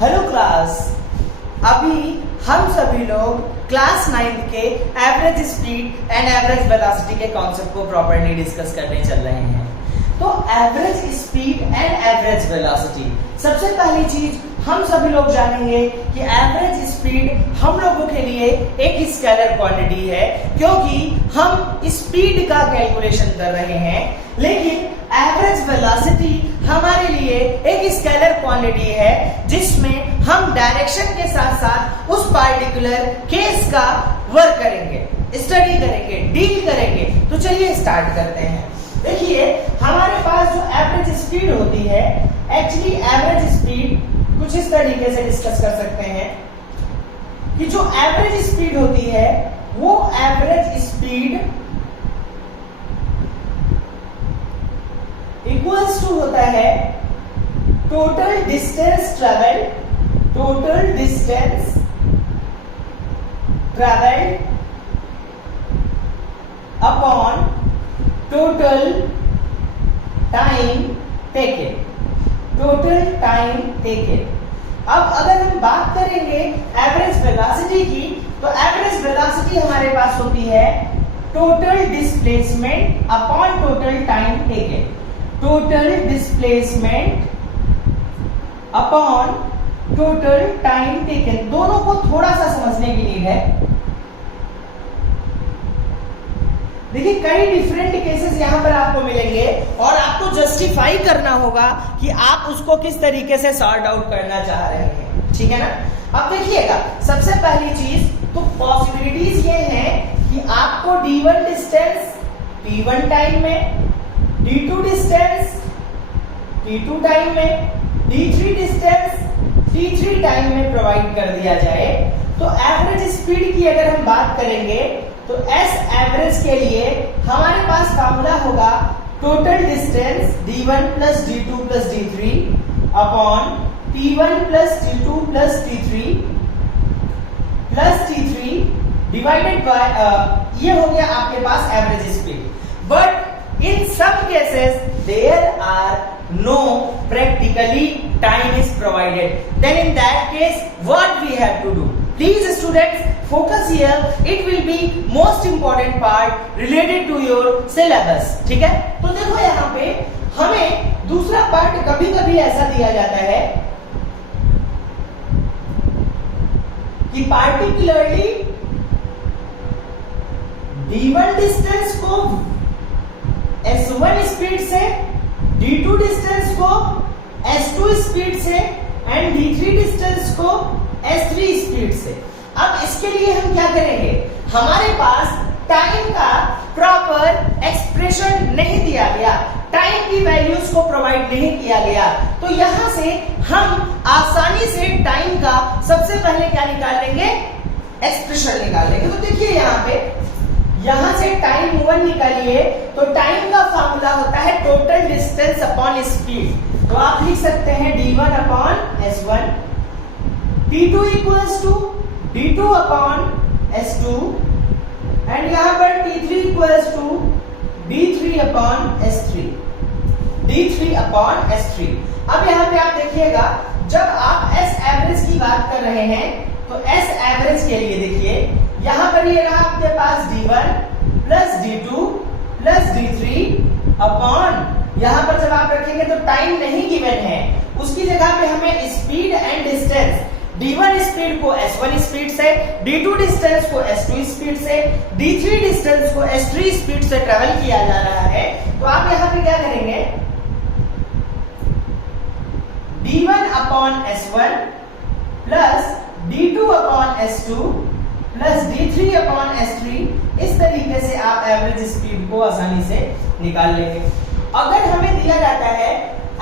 Hello class. अभी हम सभी लोग क्लास 9th के average speed and average velocity के कॉन्सेप्ट को प्रॉपर्ली डिस्कस करने चल रहे हैं। तो average speed and average velocity, सबसे पहली चीज हम सभी लोग जानेंगे कि एवरेज स्पीड हम लोगों के लिए एक स्केलर क्वांटिटी है, क्योंकि हम स्पीड का कैलकुलेशन कर रहे हैं। लेकिन एवरेज वेलोसिटी हमारे लिए एक स्केलर क्वांटिटी है, जिसमें हम डायरेक्शन के साथ साथ उस पार्टिकुलर केस का वर्क करेंगे, स्टडी करेंगे, डील करेंगे। तो चलिए स्टार्ट करते हैं। देखिए, हमारे पास जो एवरेज स्पीड होती है, एक्चुअली एवरेज स्पीड कुछ इस तरीके से डिस्कस कर सकते हैं कि जो एवरेज स्पीड होती है वो एवरेज स्पीड इक्वल्स टू होता है total distance travelled upon total time taken. अब अगर हम बात करेंगे एवरेज वेलोसिटी की, तो एवरेज वेलोसिटी हमारे पास होती है total displacement upon total time taken. Total displacement upon total time taken, दोनों को थोड़ा सा समझने की नीड है। देखिए, कई डिफरेंट केसेस यहां पर आपको मिलेंगे और आपको जस्टिफाई करना होगा कि आप उसको किस तरीके से सॉर्ट आउट करना चाह रहे हैं, ठीक है ना। अब देखिएगा, सबसे पहली चीज तो पॉसिबिलिटीज ये हैं कि आपको D1 डिस्टेंस T1 टाइम में, D2 डिस्टेंस T2 टाइम में, D3 डिस्टेंस T3 टाइम में प्रोवाइड कर दिया जाए। तो एवरेज स्पीड की अगर हम बात करेंगे तो एस एवरेज के लिए हमारे पास फार्मूला होगा total distance D1 plus D2 plus D3 upon T1 plus T2 plus T3 divided by ये हो गया आपके पास average speed. But in some cases there are no practically time is provided, then in that case what we have to do? Please students, focus here, it will be most important part related to your syllabus, ठीक है। तो देखो, यहाँ पे हमें दूसरा part कभी कभी ऐसा दिया जाता है कि पार्टिकुलरली D1 डिस्टेंस को S1 स्पीड से, D2 डिस्टेंस को S2 स्पीड से एंड D3 डिस्टेंस को S3 स्पीड से। अब इसके लिए हम क्या करेंगे, हमारे पास टाइम का प्रॉपर एक्सप्रेशन नहीं दिया गया, टाइम की वैल्यूज को प्रोवाइड नहीं किया गया। तो यहां से हम आसानी से टाइम का सबसे पहले क्या निकाल लेंगे, एक्सप्रेशन निकाल लेंगे। तो देखिए, यहां से टाइम 1 निकालिए, तो टाइम का फॉर्मूला होता है टोटल डिस्टेंस अपॉन स्पीड। तो आप लिख सकते हैं D1 upon S1, T2 equals to D2 upon S2 and यहां पर T3 equals to D3 upon S3। अब यहां पे आप देखिएगा, जब आप S एवरेज की बात कर रहे हैं तो S एवरेज के लिए देखिए, यहां पर ये रहा आपके पास D1 plus D2 plus D3 upon, यहां पर जब आप रखेंगे तो टाइम नहीं गिवन है, उसकी जगह पे हमें speed and distance, D1 speed को S1 स्पीड से, D2 डिस्टेंस को S2 स्पीड से, D3 डिस्टेंस को S3 स्पीड से ट्रेवल किया जा रहा है। तो आप यहां पे क्या करेंगे, D1 upon S1 plus D2 upon S2 plus D3 upon S3, इस तरीके से आप एवरेज स्पीड को आसानी से निकाल लेंगे। अगर हमें दिया जाता है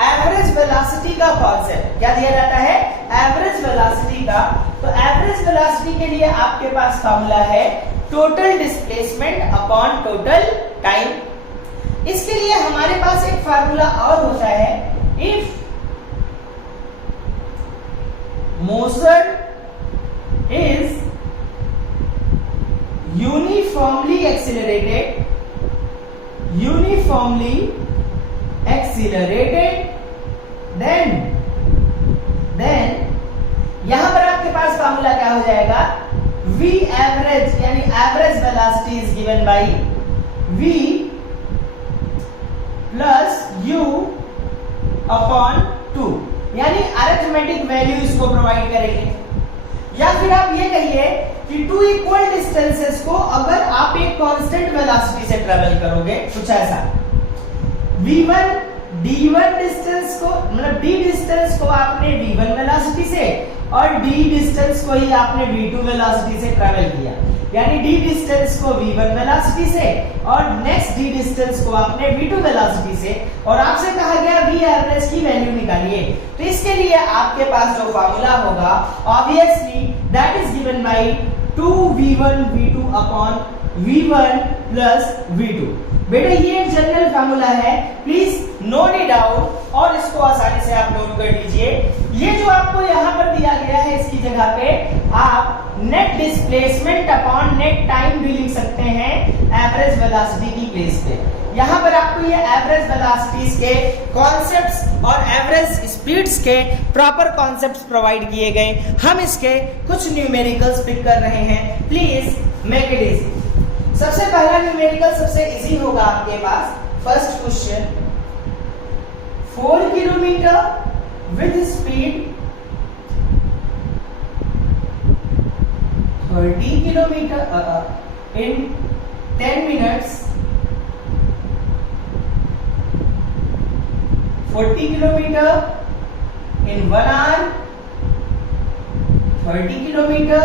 एवरेज वेलोसिटी का कॉन्सेप्ट, क्या दिया जाता है, एवरेज वेलोसिटी का, तो एवरेज वेलोसिटी के लिए आपके पास फॉर्मूला है total displacement upon total time. इसके लिए हमारे पास एक फार्मूला और होता है, if motion is uniformly accelerated then v average यानी average velocity is given by v plus u upon 2, यानी अरिथमेटिक वैल्यू इसको प्रोवाइड करेंगे। या फिर आप ये कहिए कि टू इक्वल डिस्टेंसेस को अगर आप एक कांस्टेंट वेलोसिटी से ट्रेवल करोगे, कुछ ऐसा v1 d1 डिस्टेंस को मतलब d डिस्टेंस को आपने v1 वेलोसिटी से और d डिस्टेंस को ही आपने v2 वेलोसिटी से ट्रेवल किया, यानी d डिस्टेंस को v1 वेलोसिटी से और नेक्स्ट d डिस्टेंस को आपने v2 वेलोसिटी से, और आपसे कहा गया v एवरेज की वैल्यू निकालिए। तो इसके लिए आपके पास जो फार्मूला होगा obviously that is given bye 2v1 v2 upon v1 plus v2। बेटा ये एक जनरल फार्मूला है, प्लीज नोट इट डाउन और इसको आसानी से आप नोट कर लीजिए। ये जो आपको यहाँ पर दिया गया है इसकी जगह पे आप net displacement upon net time भी लिख सकते हैं एवरेज वेलोसिटी की प्लेस पे। यहाँ पर आपको ये एवरेज वेलोसिटीज के कॉन्सेप्ट्स और एवरेज स्पीड्स के प्रॉपर कॉन्सेप्ट्स प्रोवाइड किए गए। हम इसके कुछ न्यूमेरिकल्स पिक कर रहे हैं, प्लीज मेक इट इजी। सबसे पहला न्यूमेरिकल सबसे इजी होगा आपके पास। First question, 4 kilometre with speed 30 kilometres in 10 minutes, 40 kilometres in 1 hour, 30 kilometer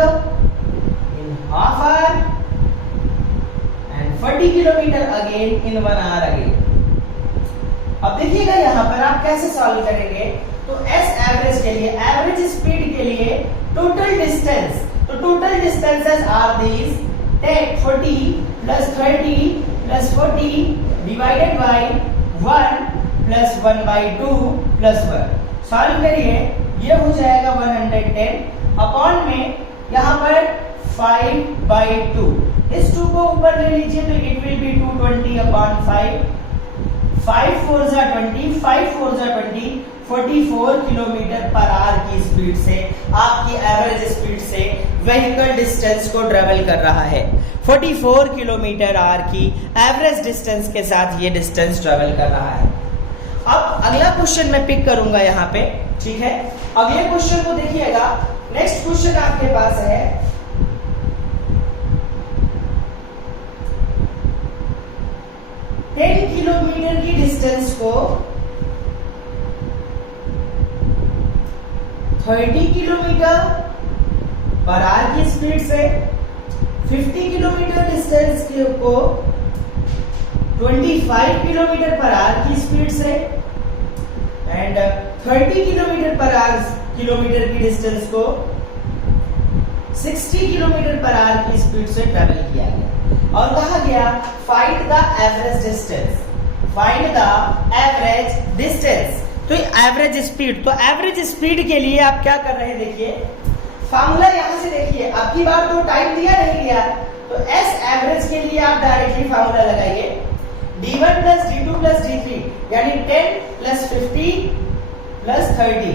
in half hour and 40 kilometer again in 1 hour again। अब देखिएगा यहाँ पर आप कैसे सॉल्व करेंगे। तो S एवरेज के लिए, एवरेज स्पीड के लिए टोटल डिस्टेंस, तो total distances are these 10 40 plus 30 plus 40 divided by 1 plus 1 by 2 plus 1। Solve करिए, ये हो जाएगा 110 अपॉन में यहाँ पर 5 बाय 2। इस 2 को ऊपर ले लीजिए तो इट विल बी 220 अपॉन 5। 5 4 जा 20, 5 4 जा 20, 44 किलोमीटर पर आवर की स्पीड से, आपकी एवरेज स्पीड से व्हीकल डिस्टेंस को ट्रेवल कर रहा है। 44 किलोमीटर आवर की एवरेज डिस्टेंस के साथ ये डिस्टेंस ट्रेवल कर रहा है। अब अगला क्वेश्चन मैं पिक करूंगा यहाँ पे, ठीक है। अगले क्वेश्चन को देखिएगा। नेक्स्ट क्वेश्चन आपके पास है 10 किलोमीटर की डिस्टेंस को 30 किलोमीटर पर आवर की स्पीड से, 50 किलोमीटर डिस्टेंस को 25 किलोमीटर पर आवर की स्पीड से एंड 30 किलोमीटर पर आवर की डिस्टेंस को 60 किलोमीटर पर आवर की स्पीड से ट्रेवल किया गया और कहा गया find the average distance, find the average distance. तो एवरेज स्पीड, तो एवरेज स्पीड के लिए आप क्या कर रहे हैं, देखिए फार्मूला यहां से देखिए। अब की बार तो टाइम दिया नहीं दिया, तो एस एवरेज के लिए आप डायरेक्टली फार्मूला लगाइए d1 plus d2 plus d3 यानी 10 प्लस 50 प्लस 30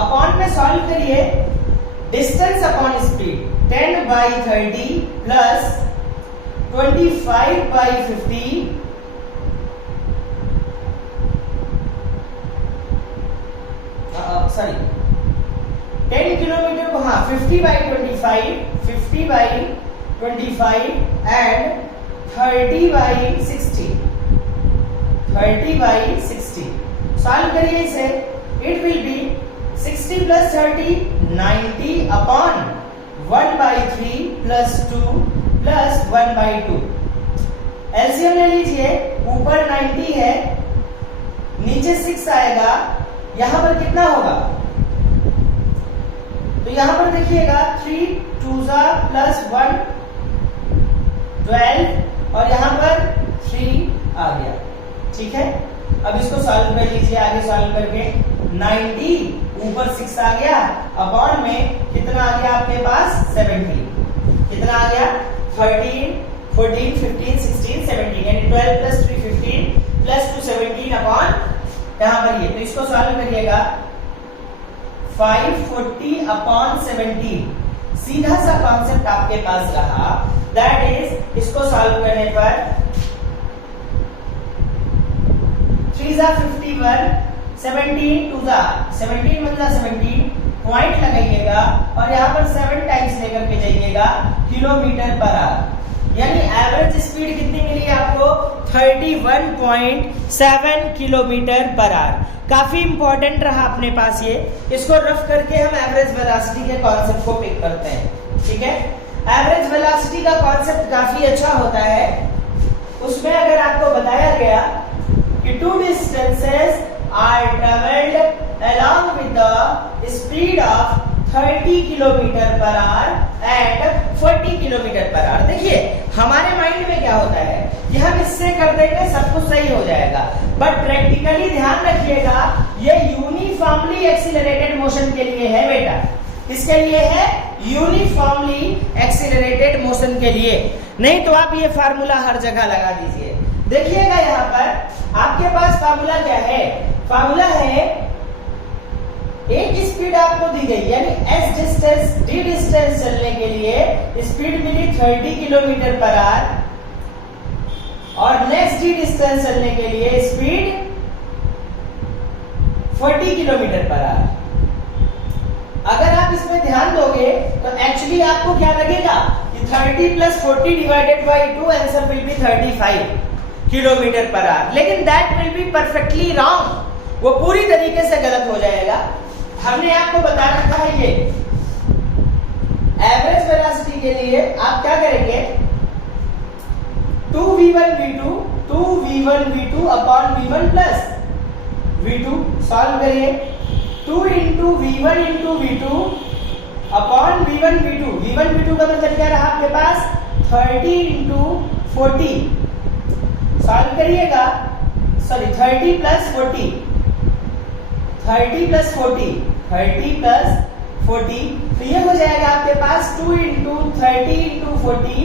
अपॉन में सॉल्व करिए distance upon speed 10 by 30 plus 25 by 50 sorry 10 kilometre को, हाँ 50 by 25, 50 by 25 and 30 by 60, 30 by 60। Solve करिए इसे, it will be 60 plus 30 90 upon 1 by 3 plus 2 plus 1 by 2। LCM ले लीजिए, ऊपर 90 है नीचे 6 आएगा, यहां पर कितना होगा, तो यहां पर देखिएगा 3 2 प्लस 1 12 और यहां पर 3 आ गया, ठीक है। अब इसको सॉल्व कर लीजिए, आगे सॉल्व करके 90 ऊपर 6 आ गया अपॉन में कितना आ गया आपके पास 17, कितना आ गया 13 14 15 16 17 यानी 12 प्लस 3 15 प्लस 2 17 अपॉन यहां पर ये, तो इसको सॉल्व करिएगा 540 अपॉन 17 सीधा सा कॉन्सेप्ट आपके पास रहा, दैट इज इसको सॉल्व करने पर 3 जा 51, 17 2 जा 17 1 जा 17 पॉइंट लगाइएगा और यहाँ पर 7 टाइम्स लेकर के जाइएगा किलोमीटर पर आवर। यानी एवरेज स्पीड कितनी मिली आपको 31.7 किलोमीटर पर आवर। काफी इंपॉर्टेंट रहा अपने पास ये। इसको रफ करके हम एवरेज वेलोसिटी के कॉन्सेप्ट को पिक करते हैं। ठीक है, एवरेज वेलोसिटी का कॉन्सेप्ट काफी अच्छा होता है। उसमें अगर आपको बताया गया कि two distances are travelled along with the speed of 30 kilometre per hour and 40 kilometre per hour. देखिए हमारे माइंड में क्या होता है कि हम इससे कर देंगे सब कुछ सही हो जाएगा, बट प्रैक्टिकली ध्यान रखिएगा ये यूनिफॉर्मली एक्सीलरेटेड मोशन के लिए है बेटा। किसके लिए है? यूनिफॉर्मली एक्सीलरेटेड मोशन के लिए। नहीं तो आप ये फार्मूला हर जगह लगा दीजिए। देखिएगा यहाँ पर आपके पास फार्मूला क्या है? फार्मूला है एक स्पीड आपको दी गई, यानी एस डिस्टेंस डी डिस्टेंस चलने के लिए speed milli 30 kilometre per our और नेक्स्ट डी डिस्टेंस चलने के लिए स्पीड 40 किलोमीटर पर आवर। अगर आप इसमें ध्यान दोगे तो एक्चुअली आपको क्या लगेगा कि 30 plus 40 divided by 2 answer will be 35 kilometres per hour, लेकिन that will be perfectly wrong. वो पूरी तरीके से गलत हो जाएगा। हमने आपको बता रखा है ये एवरेज वेलोसिटी के लिए आप क्या करेंगे 2v1v2 upon v1 plus v2 solve करिए। 2 into v1 into v2 upon v1 v2 का मतलब क्या रहा आपके पास 30 इंटू 40 सॉल्व करिएगा। सॉरी 30 प्लस 40 तो ये हो जाएगा आपके पास 2 इंटू 30 इंटू 40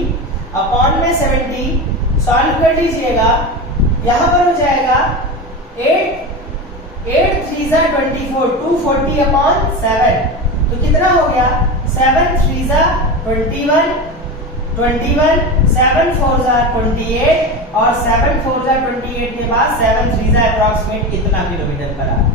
अपॉन में 70 सॉल्व कर लीजिएगा। यहां पर हो जाएगा 8 3 जा 24 240 अपॉन 7 तो कितना हो गया 7 3 जा 21 7 4 जा 28 और 7 4 जा 28 के बाद 7 3 जा अप्रॉक्सीमेट कितना किलोमीटर पर आवर।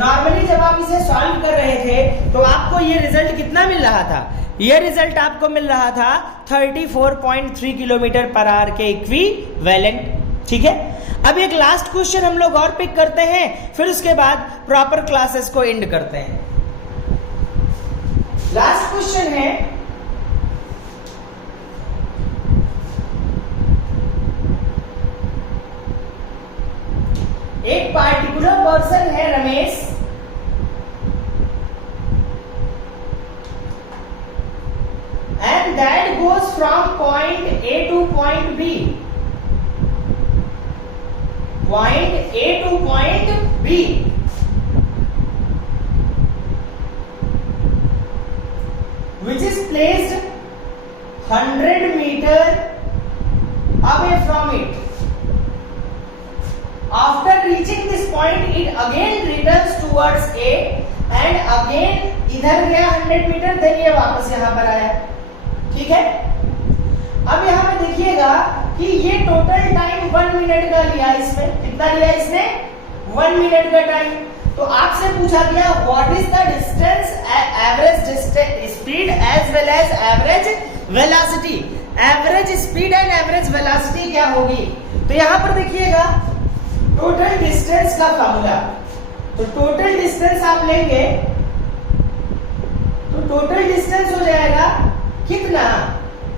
नॉर्मली जब आप इसे सॉल्व कर रहे थे तो आपको ये रिजल्ट कितना मिल रहा था? ये रिजल्ट आपको मिल रहा था 34.3 किलोमीटर पर आवर के इक्विवेलेंट। ठीक है, अब एक लास्ट क्वेश्चन हम लोग और पिक करते हैं, फिर उसके बाद प्रॉपर क्लासेस को एंड करते हैं। लास्ट क्वेश्चन है एक पार्टिकुलर पर्सन है Ramesh, and that goes from point A to point B. Point A to point B. Which is placed 100 meter away from it. After reaching this point, it again returns towards A and again इधर गया 100 metre, then ये वापस यहाँ पर आया। ठीक है, अब यहाँ पे देखिएगा कि ये टोटल टाइम 1 मिनट का लिया। इसमें कितना लिया इसने 1 मिनट का टाइम। तो आपसे पूछा गया what is the distance average speed as well as average velocity. Average speed and average velocity क्या होगी? तो यहाँ पर देखिएगा टोटल डिस्टेंस का फार्मूला। तो टोटल डिस्टेंस आप लेंगे तो टोटल डिस्टेंस हो जाएगा कितना?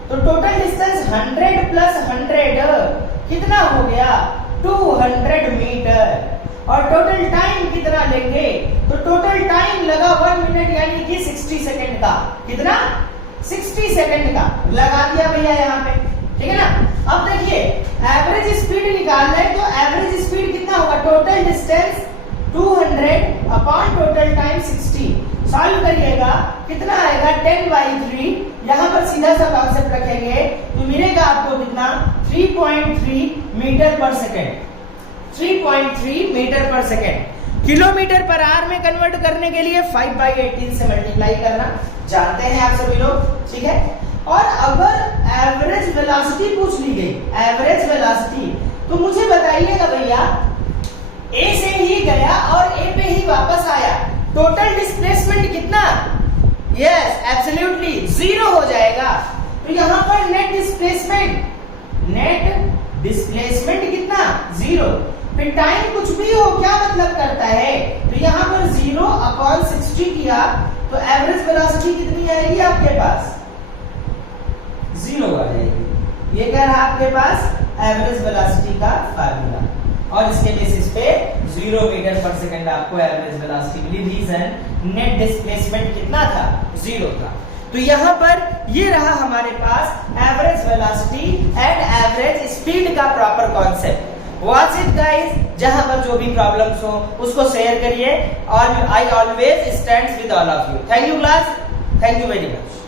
तो टोटल डिस्टेंस 100 प्लस 100 कितना हो गया 200 मीटर। और टोटल टाइम कितना लेंगे? तो टोटल टाइम लगा 1 मिनट यानी कि 60 सेकंड का। कितना? 60 सेकंड का लगा दिया भैया यहाँ पे। ठीक है ना। अब देखिए एवरेज स्पीड निकालना है तो एवरेज स्पीड कितना होगा? Total distance 200 upon total time 60 solve करिएगा कितना आएगा 10/3। यहाँ पर सीधा सा कॉन्सेप्ट रखेंगे तो मिलेगा आपको कितना 3.3 मीटर पर सेकेंड। 3.3 मीटर पर सेकेंड। किलोमीटर पर आवर में कन्वर्ट करने के लिए 5/18 से मल्टीप्लाई करना जानते हैं आप सभी लोग, ठीक है। और अगर एवरेज वेलोसिटी पूछ ली गई, एवरेज वेलोसिटी, तो मुझे बताइएगा भैया, ए से ही गया और ए पे ही वापस आया, टोटल डिस्प्लेसमेंट कितना? यस एब्सोल्युटली 0 हो जाएगा। तो यहां पर नेट डिस्प्लेसमेंट कितना? 0। फिर टाइम कुछ भी हो क्या मतलब करता है, तो यहां पर 0/60 किया तो एवरेज वेलोसिटी कितनी आएगी आपके पास? 0 आ जाएगी। ये क्या रहा आपके पास एवरेज वेलोसिटी का फार्मूला, और इसके बेसिस पे 0 मीटर पर सेकंड आपको एवरेज वेलोसिटी मिली। रीजन नेट डिस्प्लेसमेंट कितना था? 0 था। तो यहां पर ये रहा हमारे पास average velocity and average speed का proper concept. Watch it guys, जहां पर जो भी प्रॉब्लम्स हो उसको शेयर करिए, और I always stand with all of you. Thank you class, thank you very much.